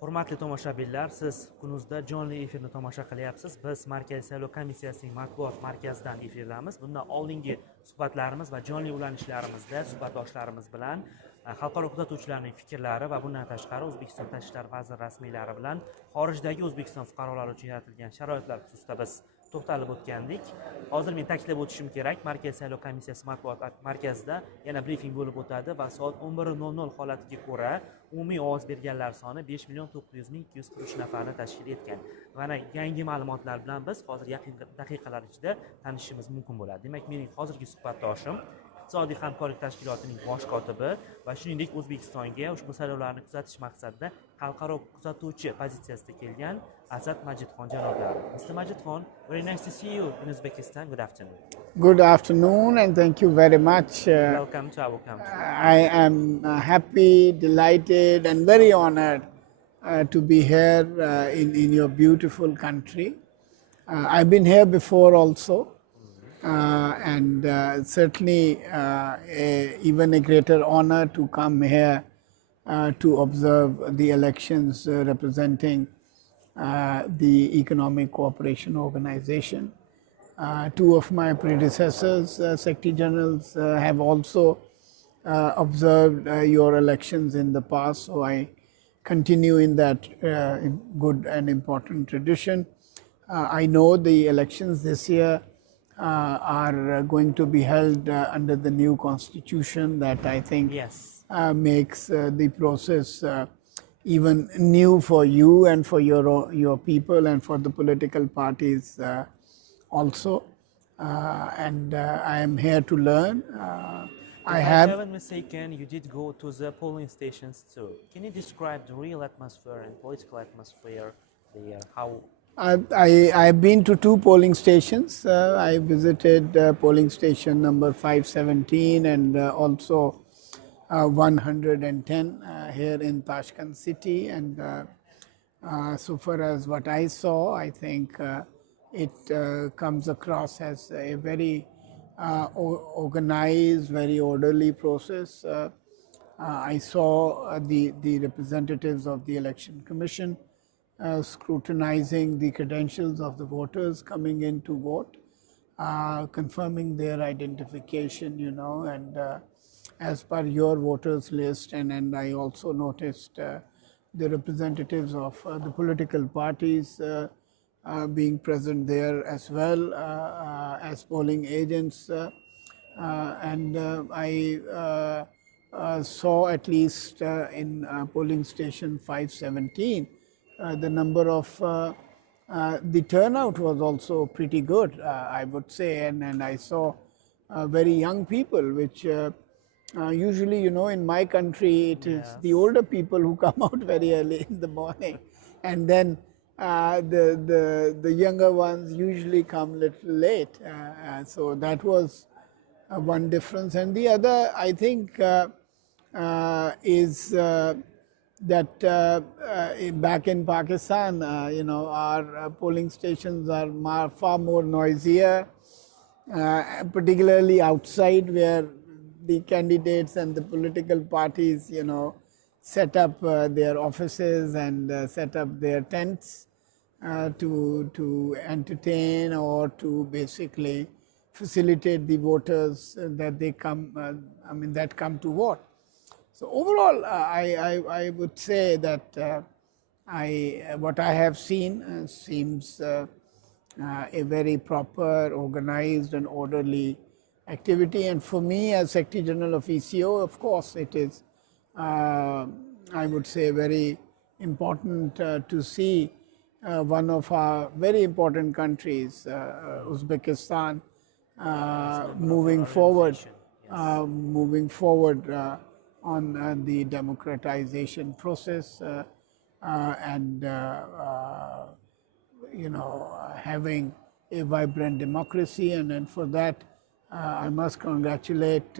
Hurmatli tomoshabinlar, siz Kun.uzda jonli efirni tomosha qilyapsiz. Biz Markaziy saylov komissiyasining matbuot markazidan efirdamiz. Bundan oldingi suhbatlarimiz va jonli ulanishlarimizda suhbatdoshlarimiz bilan xalqaro kuzatuvchilarning fikrlari va bundan tashqari O'zbekiston tashqi ishlar vaziri rasmiylari bilan xorijdagi O'zbekiston fuqarolari uchun yaratilgan sharoitlar xususida biz to'xtalib o'tgandik. Hozir men ta'kidlab o'tishim kerak, Markaziy saylov komissiyasi matbuot markazida yana brifing bo'lib o'tadi va soat 11:00 holatiga ko'ra umumiy ovoz berganlar soni 5.900.243 nafarni tashkil etgan. Mana yangi ma'lumotlar bilan biz hozir yaqin daqiqalar ichida tanishishimiz mumkin bo'ladi. Demak, mening hozirgi suhbatdoshim Iqtisodiy hamkorlik tashkilotining bosh kotibi va shuningdek O'zbekistonga ushbu saylovlarni kuzatish maqsadida xalqaro kuzatuvchi pozitsiyasida kelgan Asad Majid Xon janoblari. Mr. Majid Xon, very nice to see you in Uzbekistan. Good afternoon. Good afternoon and thank you very much. Welcome to our country. I am happy, delighted and very honored to be here in your beautiful country. I've been here before also. And certainly even a greater honor to come here to observe the elections representing the Economic Cooperation Organization. Two of my predecessors, Secretary Generals, have also observed your elections in the past, so I continue in that good and important tradition. I know the elections this year are going to be held under the new constitution that I think makes the process even new for you and for your people and for the political parties also. And I am here to learn. If I haven't mistaken, you did go to the polling stations too. Can you describe the real atmosphere and political atmosphere there? How? I've been to two polling stations. I visited polling station number 517 and also 110 here in Tashkent city. And so far as what I saw, I think it comes across as a very organized, very orderly process. I saw the representatives of the Election Commission scrutinizing the credentials of the voters coming in to vote, confirming their identification, and as per your voters list. And I also noticed the representatives of the political parties being present there as well as polling agents. And I saw at least in polling station 517, the number of the turnout was also pretty good, I would say, and I saw very young people, which usually, in my country, it is the older people who come out very early in the morning, and then the younger ones usually come a little late. So that was one difference, and the other, I think, is that back in Pakistan, our polling stations are far more noisier, particularly outside where the candidates and the political parties, set up their offices and set up their tents to entertain or to basically facilitate the voters that they come, that come to vote. So overall, I would say that what I have seen seems a very proper, organized and orderly activity. And for me as Secretary General of ECO, of course, it is, I would say, very important to see one of our very important countries, Uzbekistan, moving forward on the democratization process and having a vibrant democracy. And for that I must congratulate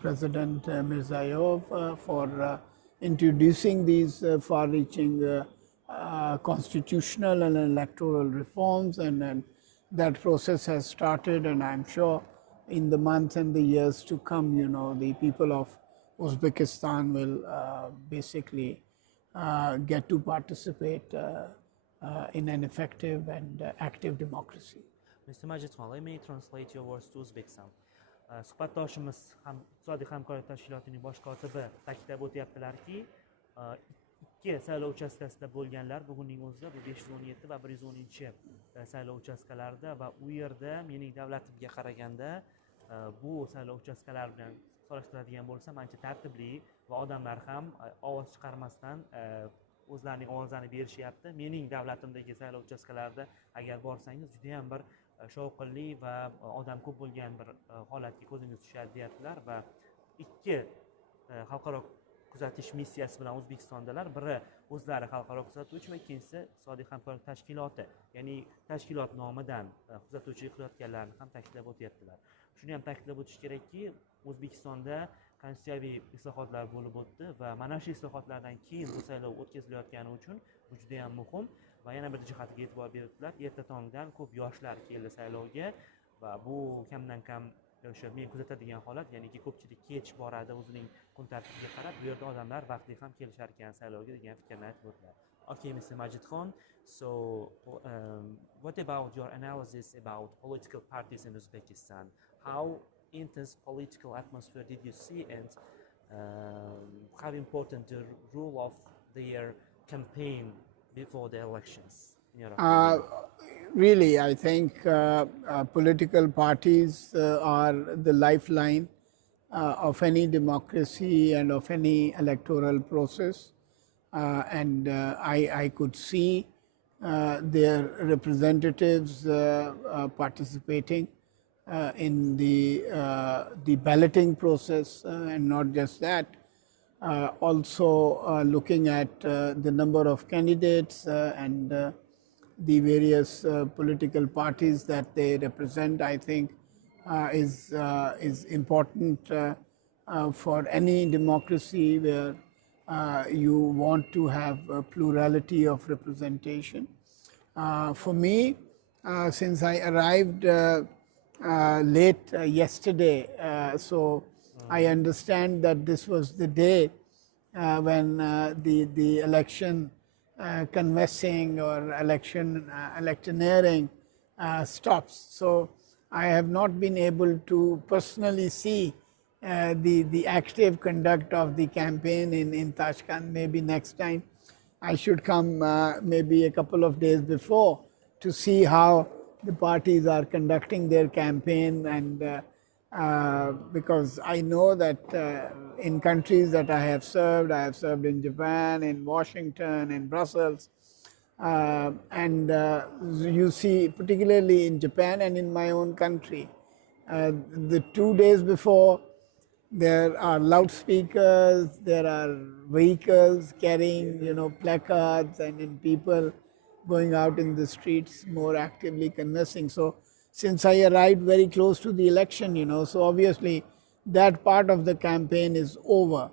President Mirziyoyev for introducing these far-reaching constitutional and electoral reforms, and that process has started, and I'm sure in the months and the years to come, the people of Uzbekistan will basically get to participate in an effective and active democracy. Mr. Majid Xon, let me translate your words to Uzbekistan. Suhbatdoshimiz iqtisodiy hamkorlik tashkilotining bosh kotibi ta'kidlab o'tyaptilarki, ikki saylov uchastkasida bo'lganlar bugunning o'zida bu 517 va 110 saylov uchastkalarida va u yerda mening davlatimga qaraganda bu saylov uchastkalari bilan solishtiradigan bo'lsam ancha tartibli va odamlar ham ovoz chiqarmasdan o'zlarining ovozlarini berishyapti. Mening davlatimdagi saylov uchastkalarida agar borsangiz juda ham bir shovqinli va odam ko'p bo'lgan bir holatga ko'zingiz tushadi deyaptilar va ikki xalqaro kuzatish missiyasi bilan O'zbekistondalar. Biri o'zlari xalqaro kuzatuvchi va ikkinchisi iqtisodiy hamkorlik tashkiloti, ya'ni tashkilot nomidan kuzatuvchilik qilayotganlarni ham ta'kidlab o'tyaptilar. Shuni ham ta'kidlab o'tish kerakki, O'zbekistonda konstitutsiyaviy islohotlar bo'lib o'tdi va mana shu islohotlardan keyin bu saylov o'tkazilayotgani uchun bu juda ham muhim va yana bir jihatiga e'tibor beribdilar. Erta tongdan ko'p yoshlar keldi saylovga va bu kamdan kam o'sha men kuzatadigan holat, ya'niki ko'pchilik kech boradi o'zining kun tartibiga qarab, bu yerda odamlar vaqtli ham kelishar ekan saylovga degan fikrni aytib o'tdilar. Okay, Mr. Majid Xon, so what about your analysis about political parties in Uzbekistan? How intense political atmosphere did you see, and how important the role of their campaign before the elections? In your opinion? Really, I think political parties are the lifeline of any democracy and of any electoral process. And I could see their representatives participating in the balloting process, and not just that, also looking at the number of candidates and the various political parties that they represent. I think is important for any democracy where you want to have a plurality of representation. For me, since I arrived late yesterday, so I understand that this was the day when the election canvassing or electioneering stops. So I have not been able to personally see the active conduct of the campaign in Tashkent. Maybe next time I should come maybe a couple of days before to see how the parties are conducting their campaign, and because I know that in countries that I have served in Japan, in Washington, in Brussels, and you see particularly in Japan and in my own country, the 2 days before there are loudspeakers, there are vehicles carrying placards, and in people going out in the streets more actively conversing. So since I arrived very close to the election, so obviously that part of the campaign is over.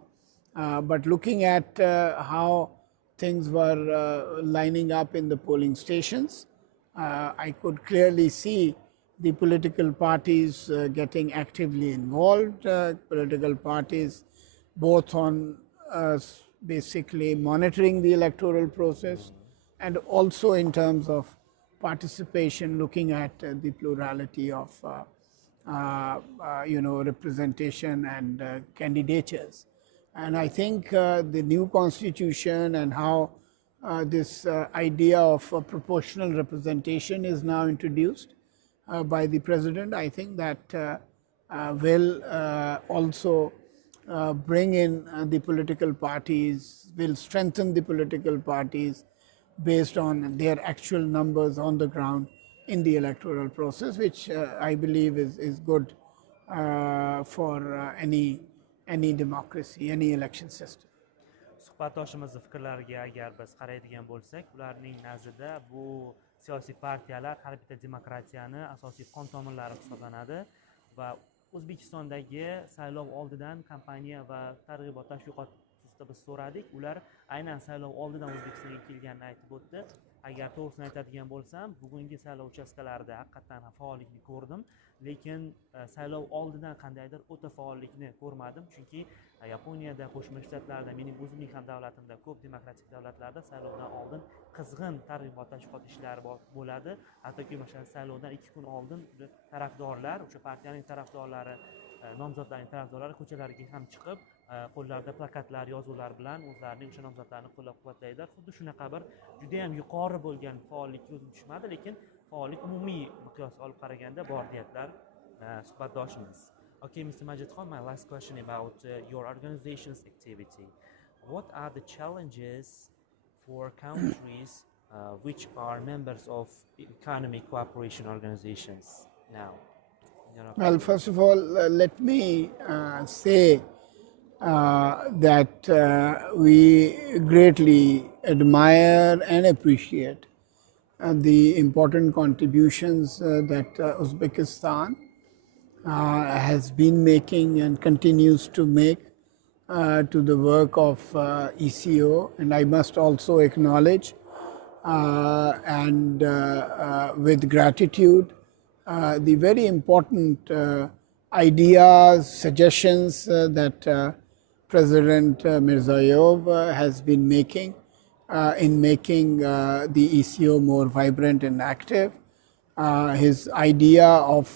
But looking at how things were lining up in the polling stations, I could clearly see the political parties getting actively involved, political parties both on basically monitoring the electoral process and also in terms of participation, looking at the plurality of representation and candidatures. And I think the new constitution and how this idea of proportional representation is now introduced by the president, I think that will also bring in the political parties, will strengthen the political parties based on their actual numbers on the ground in the electoral process, which I believe is good for any democracy, any election system. Suhbatdoshimizni fikrlariga agar biz qaraydigan bo'lsak, ularning nazdida bu siyosiy partiyalar har bitta demokratiyani asosiy qon tomirlari hisoblanadi va O'zbekistondagi saylov oldidan kampaniya va targ'ibot tashviqot xususida biz so'radik. Ular aynan saylov oldidan O'zbekistonga kelganini aytib o'tdi agar to'g'risini aytadigan bo'lsam, bugungi saylov uchastkalarida haqiqatan ham faollikni ko'rdim, lekin saylov oldidan qandaydir o'ta faollikni ko'rmadim, chunki Yaponiyada, Qo'shma Shtatlarda, mening o'zimning ham davlatimda, ko'p demokratik davlatlarda saylovdan oldin qizg'in targ'ibot tashviqot ishlari bo'ladi. Hattoki masalan saylovdan 2 kun oldin tarafdorlar, o'sha partiyaning tarafdorlari, nomzodlarning tarafdorlari ko'chalarga ham chiqib, qo'llarida plakatlar, yozuvlar bilan o'zlarining o'sha nomzodlarni qo'llab-quvvatlaydilar. Xuddi shunaqa bir juda ham yuqori bo'lgan faollik ko'zim tushmadi, lekin faollik umumiy miqyosga olib qaraganda bor deyaptilar suhbatdoshimiz. Okay, Mr. Majid Xon, my last question about your organization's activity. What are the challenges for countries which are members of economic cooperation organizations now? Well, first of all, let me say that we greatly admire and appreciate the important contributions that Uzbekistan has been making and continues to make to the work of ECO, and I must also acknowledge and with gratitude the very important ideas, suggestions that President Mirziyoyev has been making in making the ECO more vibrant and active. His idea of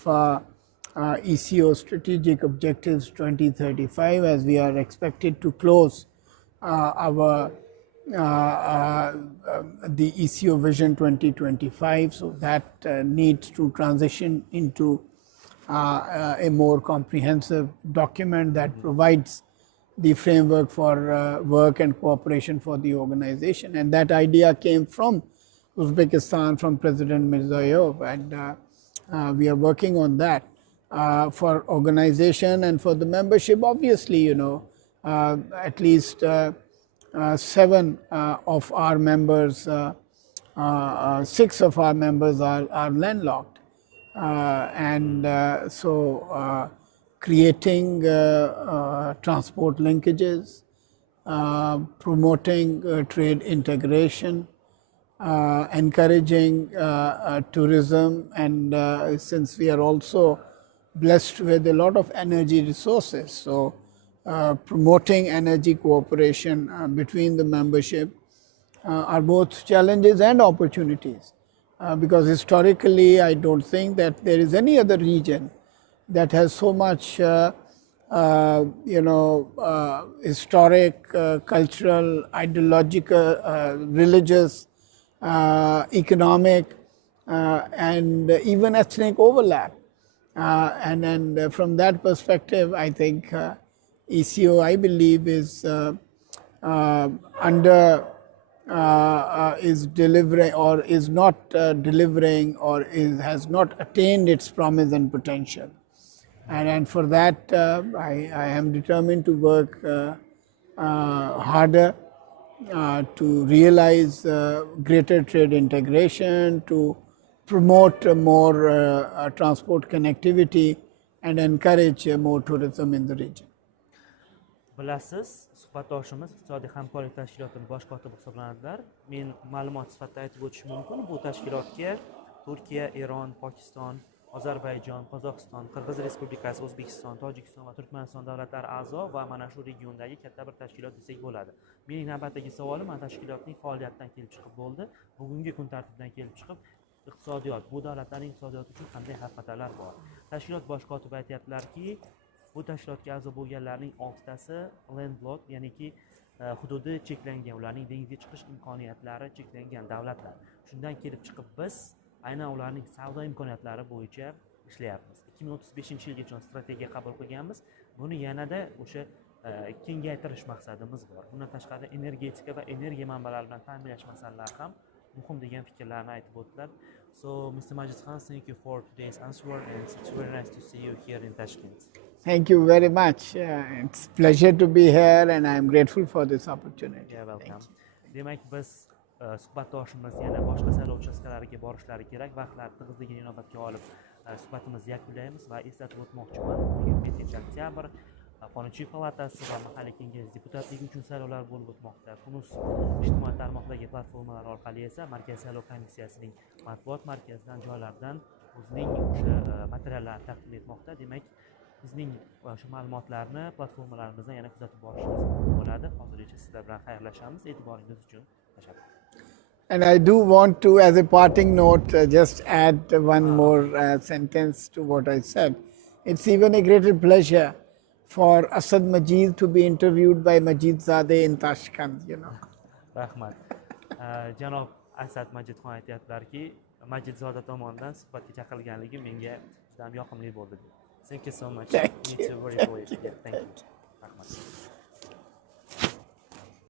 ECO Strategic Objectives 2035, as we are expected to close the ECO Vision 2025, so that needs to transition into a more comprehensive document that provides the framework for work and cooperation for the organization. And that idea came from Uzbekistan, from President Mirziyoyev, and we are working on that. For organization and for the membership, obviously, at least 7 of our members, 6 of our members are landlocked. So creating transport linkages, promoting trade integration, encouraging tourism, and since we are also blessed with a lot of energy resources, so promoting energy cooperation between the membership are both challenges and opportunities, because historically I don't think that there is any other region that has so much historic, cultural, ideological, religious, economic and even ethnic overlap. And from that perspective, I think ECO, I believe, is is delivering or is not delivering or has not attained its promise and potential. And for that, I am determined to work harder to realize greater trade integration, to promote more transport connectivity and encourage more tourism in the region. Bilasiz, suhbatdoshimiz Iqtisodiy hamkorlik tashkilotining bosh kotibi hisoblanadilar. Men ma'lumot sifatida aytib o'tishim mumkin. Bu tashkilotga Turkiya, Eron, Pokiston, Ozarbayjon, Qozog'iston, Qirg'iz Respublikasi, O'zbekiston, Tojikiston va Turkmaniston davlatlari a'zo va mana shu regiondagi katta bir tashkilot desak bo'ladi. Mening navbatdagi savolim mana tashkilotning faoliyatidan kelib chiqib bo'ldi. Bugungi kun tartibidan kelib chiqib iqtisodiyot, bu davlatlarning iqtisodiyoti uchun qanday xavf-xatarlar bor? Tashkilot bosh kotibi aytyaptilarki, bu tashkilotga a'zo bo'lganlarning 6tasi landlocked, ya'niki hududi cheklangan, ularning dengizga chiqish imkoniyatlari cheklangan davlatlar. Shundan kelib chiqib biz aynan ularning savdo imkoniyatlari bo'yicha ishlayapmiz. 2035-yilgacha strategiya qabul qilganmiz. Buni yanada o'sha kengaytirish maqsadimiz bor. Bundan tashqari energetika va energiya manbalari bilan ta'minlash masalalari ham muhim degan fikrlarni aytib o'tdilar. So, Mr. Majid Xon, thank you for today's answer, and it's very nice to see you here in Tashkent. Thank you very much. It's a pleasure to be here, and I am grateful for this opportunity. You're welcome. Demak, biz suhbatdoshimiz yana boshqa saylov uchastkalariga borishlari kerak. Vaqtlar tig'izligini inobatga olib suhbatimizni yakunlaymiz va eslatib o'tmoqchiman. 27 oktyabr Qonunchilik palatasi va mahalliy kengash deputatligi uchun saylovlar bo'lib o'tmoqda. Kun.uz ijtimoiy tarmoqdagi platformalar orqali esa Markaziy saylov komissiyasining matbuot markazidan joylardan o'zining o'sha materiallarini taqdim etmoqda. Demak, bizning shu ma'lumotlarni platformalarimizdan yana kuzatib borishingiz bo'ladi. Hozirgacha sizlar bilan xayrlashamiz. E'tiboringiz uchun tashakkur. And I do want to, as a parting note, just add one more sentence to what I said. It's even a greater pleasure for Asad Majid to be interviewed by Majid Zadeh in Tashkent, you know. Rahmat. Janob Asad Majid Xon aytyaptilarki, Majid Zoda tomonidan suhbatga chaqirilganligi menga juda ham yoqimli bo'ldi. Thank you so much. Thank you. It's very pleasure. Thank you. Rahmat.